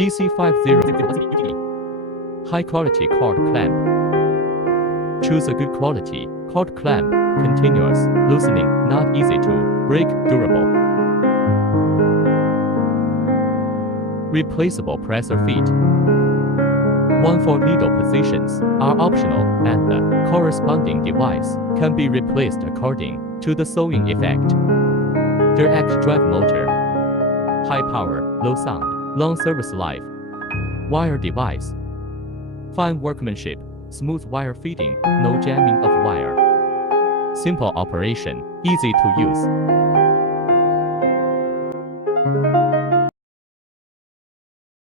GC500-01CB. High quality cord clamp. Choose a good quality cord clamp. Continuous loosening, not easy to break, durable. Replaceable presser feet. 1 for needle positions are optional, and the corresponding device can be replaced according to the sewing effect. Direct drive motor. High power, low sound, long service life. Wire device. Fine workmanship, smooth wire feeding, no jamming of wire. Simple operation, easy to use.